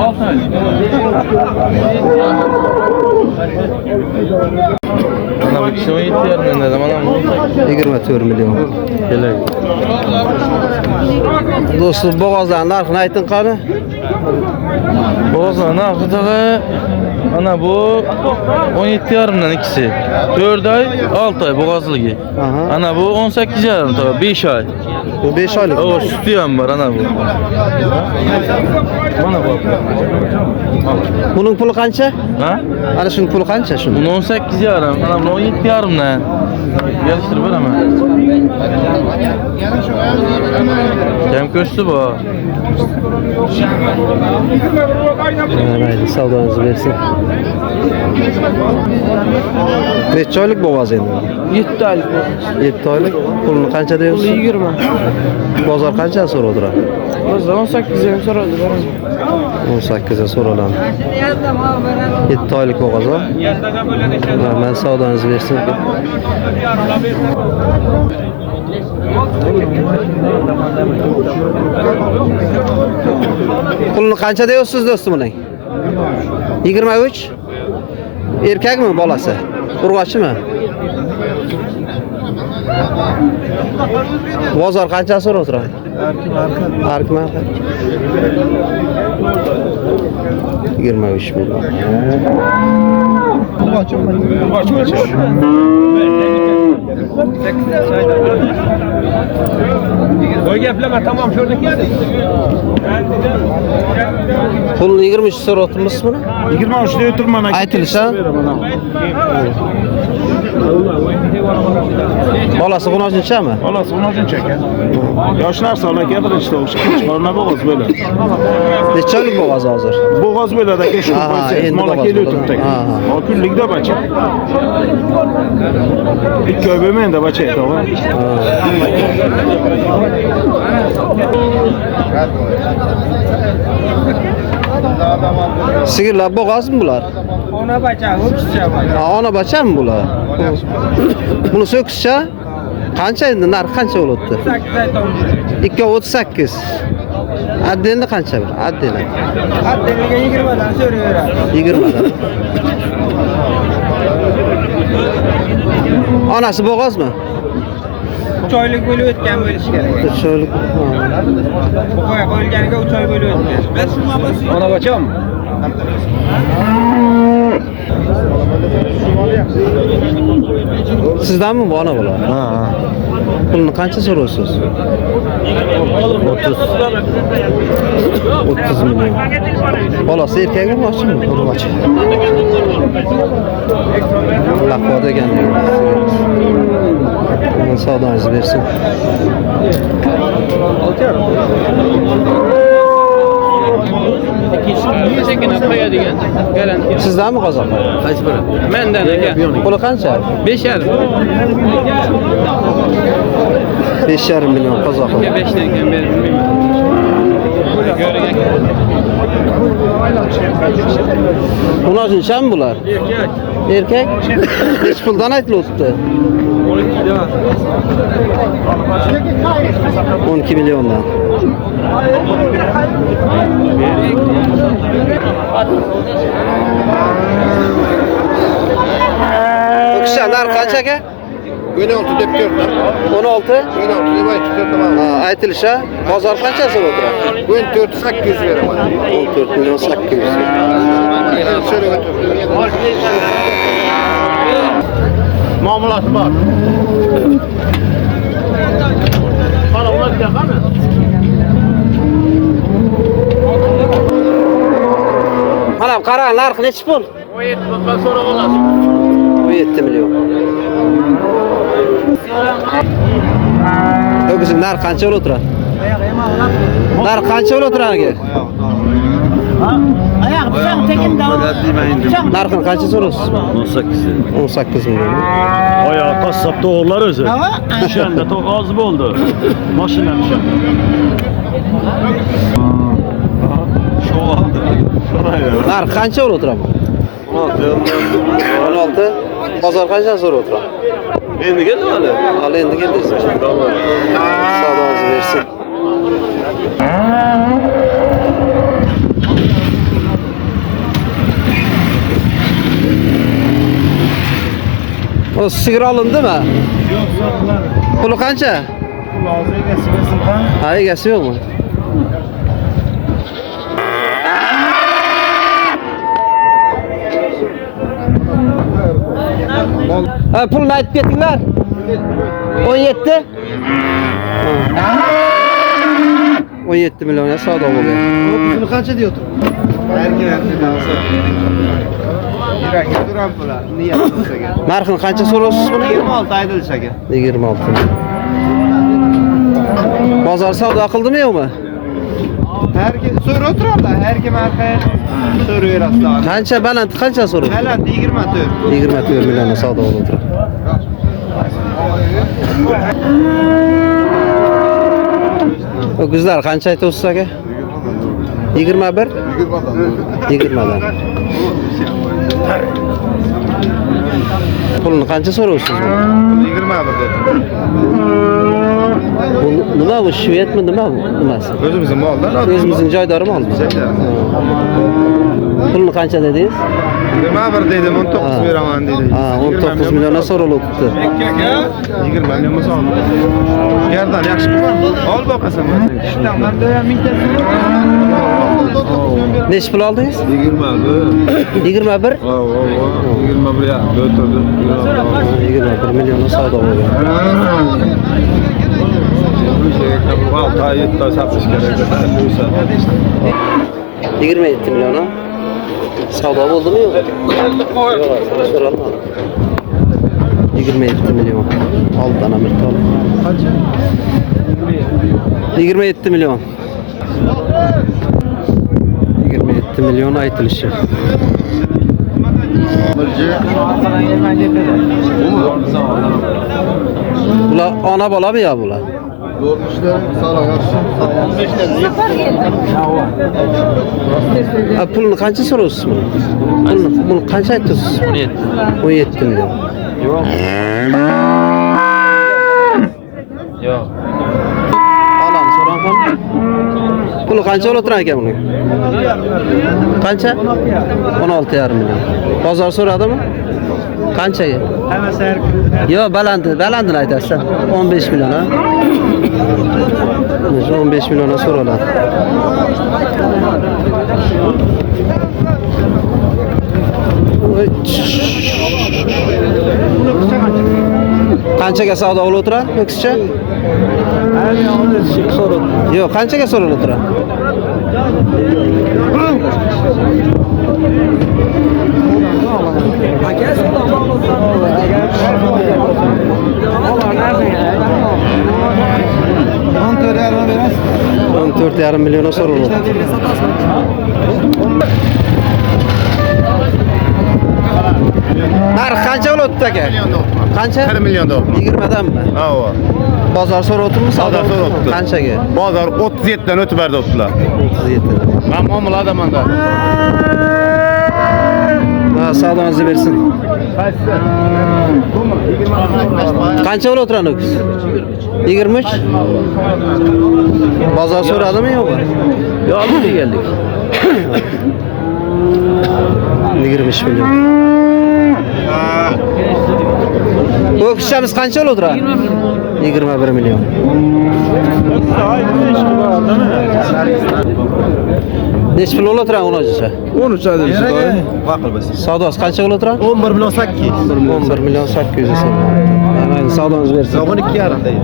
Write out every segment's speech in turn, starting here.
6 ay. Ana bir kişi 17 yarım ne zaman ama 24 milyon. Kelek. Dostum boğazdan narxını aytın qani? Boğazdan narxı tağı ana bu 17 yarımdan ikisi. 4 ay 6 ay boğazlığı. Aha. Ana bu 18 yarım tağı 5 ay. Bu 5 aylık. O sütü yan var ana bu. Bana bak. Bunun pulu qancha? Ha? Ana şunun pulu qancha şunun? Bunu 18 yarım. Ana bunu 17 yarım ne? Geliştir ver ama. Kem köştü bu. Haydi savdanızı versin. Neçe aylık boğaz endi? 7 aylık. 7 aylık. Pulunu qancha deyapsiz? 20. Bozor qancha so'raydir? O'zi 18 ham so'radi. 18 ga so'raladi. 7 aylık boğaz o. Men savdanızı versin. Pulunu qancha deyapsiz do'stim buning? 23. Erkakmi bolasi? Urg'ochimi? Bozor qancha so'raydir? Arkim. 23 milyon. Koy gepleme tamam şurada geldi. Pulunu 23 so'rayapmiz buni? 23 diye oturmana. Aytilsa. Bolasi 13-mi? Olası bunu azın çeker. Yaşlar sonra gelir işte o çıkarına boğaz böyle. Neçe aylık boğaz hozir? Boğaz böyle de keşke Aha, koysa. endi Mala boğaz geliyor bo'ladi. tüm tek. Aha. O günlükte başı. İlk köbeğimen de başı tamam. Sigirlar boğaz mı bular? Ona bacha, o'qishcha bor. Ha, ona bacha mı bular? Bunu söküşçe qancha endi narx qancha bo'libdi? 8 aytom. 2.38. Addi endi qancha bir? Addi. Addeliga 20 dan so'rayveradi. 20 dan. Onasi boğazmi? 3 oylik bo'lib o'tgan bo'lishi kerak. 3 oylik. Bu qo'yganiga 3 oy bo'lib o'tgan. Ona bakacağım. Sizdanmi bu ona bular? Ha. Pulni qancha so'raysiz? 30 milyon. Bolasi erkakmi boshimi? Urg'och. Laqo degan. Bundan savdangizni bersin. Sizdanmi qozoq? Qaysi biri? Mendan aka. Puli qancha? 5 yarim. 5,5 milyon qozoq. 5 dan kam berib bilmayman. Bunlar nechami bular? Erkak. Nech puldan aytilyapti? 12 milyondan. Öküşen narx qancha aka? 16 dep gördüm. 16. 16 dep aytdım tamam. Ha, aytilisha bozor qancha so'raydir? 14 800 veremem. 14 milyon 800. Şöyle götür. Mamulatı var. Bana ulan bir dakika mı? Mana qarang, narx nechi pul? 17 bundan sonra olasın. 17 milyon. Öküzüm narx qancha bo'lib turadi? Narx qancha bo'lib turadi? Ayoq bıçak tekin davom. Narxini qancha so'raysiz? 18. 18 milyon. Ayağı kasap doğrular özü. Düşende çok az oldu. Maşına düşen. Narx qancha bo'lib turadi? 16. Bozor qancha so'rab turadi? Endi keldi hali. Hali endi keldingiz. Savdoingizni bersin. O sigir alındı mı? Yok sattılar. Pulu kança? Pul ağzı egesi versin kan. Ha, egesi yok mu? Ha, pulunu aytib ketinglar. 17. 17 milyon savdo bo'lgan. Buni qancha deyapti? Narxini qancha so'raysiz buni? 26 aytilsaga. 26. Bozor savdo qildimi yo'qmi? Her kim so'ra o'tiradi. Her kim arqaya so'raverasiz. Qancha baland, qancha so'raysiz? Baland 24. 24 million savdo bo'lib turibdi. O'g'izlar qancha aytyapsiz aka? 21? 20dan. Pulni qancha so'raysiz? 21 dedi. Bu nima bu? Shvedmi nima bu? Nimasi? O'zimizning moldan O'zimizning joydori molmi? Pulni qancha dedingiz? 21 dedi, 19 beraman dedi. Ha, 19 milliondan so'ralibdi. 20 million so'm. Yerdan yaxshi qilma. Ol boqasan. Shundan menda ham mingtasi. Necha pul oldingiz? 21. 21? 21 ya, o'tirdi. 21 milliondan savdo bo'lgan. Valta yetti satış kerak. 27 milyon ha? Savdo bo'ldimi yo'q? Yo'q, so'ralmadi. 27 milyon. Oldan Amerikalı. Qancha? 27 milyon. 27 milyon aytilishi. Bular ona bolami ya bular? Doğrulmuşlar, sağlam yaxshi. Ha, pulni qancha so'raysiz buni? Pulni qancha aytasiz? 17 milyon. Yo'q. Yo'q. Alan so'rayman. Puli qancha o'latirar ekan buni? Qancha? 16,5 milyon. Bozor so'radimi? Qanchaga? Hammasi har Yo, balandini aytasan. 15 milyon ha. 15 milyona so'raladi. Qanchaga savdo bo'lib o'tiradi? O'kischa? Yo'q, qanchaga so'ralib o'tiradi? On 14,5 milyona so'ralib o'tiradi. Narx qancha bo'libdi aka? Qancha? 1 million dollar. 20danmi? Ha, o. Bozor so'rayaptimi? Bozor so'rayapti. Qanchaga? Bozor 37 dan o'tib berdi o'tdilar. 37. Men muomala adamanda. Ha, savdonuzni bersin. Qancha bo'lib o'tiradi o'kiz? 23. Bozor so'radimi yo'qmi? Yo'q, olib keldik. 23 milyon. Bu kişimiz qancha bo'lib o'tiradi? 21 milyon. Necha pul bo'lib o'tiradi unacha? 13 adilsa. Vaqil biz. Savdosi qancha bo'lib o'tiradi? 11 million 800. 11 milyon 800 so'm. Mana savdonuzni bersin. 12,5 deydi.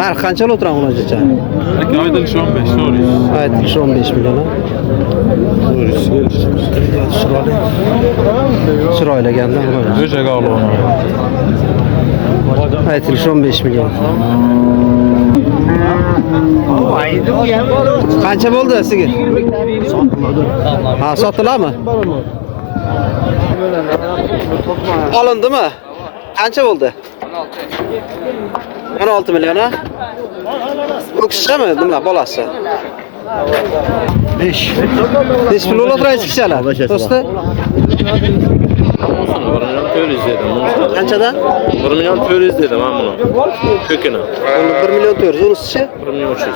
Narx qancha bo'lib o'tiradi unacha? Aytilish 15 so'raysiz. Aytilish 15 milyon. Chiroyli ganda unacha. O'shaga olaman. Aytilish 15 milyon. Qancha bo'ldi sigir? Ha, sotiladimi? Olindimi? Qancha bo'ldi? 16 milyon ha? O'kishami? Nima bolasi? 5. 5 pul o'tiraysiz kishilar. Do'stlar. Olsun 1 milyon 400 dedim. Qanchadan? 1 milyon 400 dedim ben bunu. Kökünü. Uni 1 million 400, unisichi? 1 milyon 300.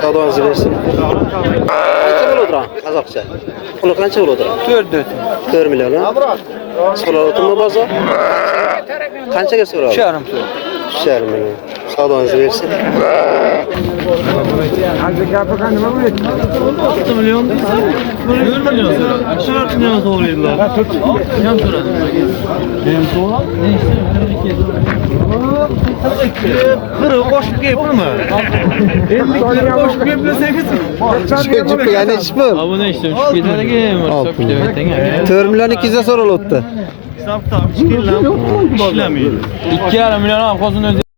Savdoңizga bersin. Qancha bo'ladi qozoqcha? Puli qancha bo'ladi? 4 million. So'raladimi bozor? Qanchaga so'radi? 3,5 million. Savdoңizga bersin. 6 milyon. 4 milyon so'radi. 4 milyon so'raydilar. Ham so'radi. Ham so'radi. Qirib qo'shib kelibmi? Endi qirib qo'shib kelsangiz. Chiqib yana ishmi? Abone işte 3 ketadigan, hisob kitabeting. 4 million 200 so'ralyapti. Hisob-kitob ishlayapti. 2,5 milyon olib qolsin o'zi.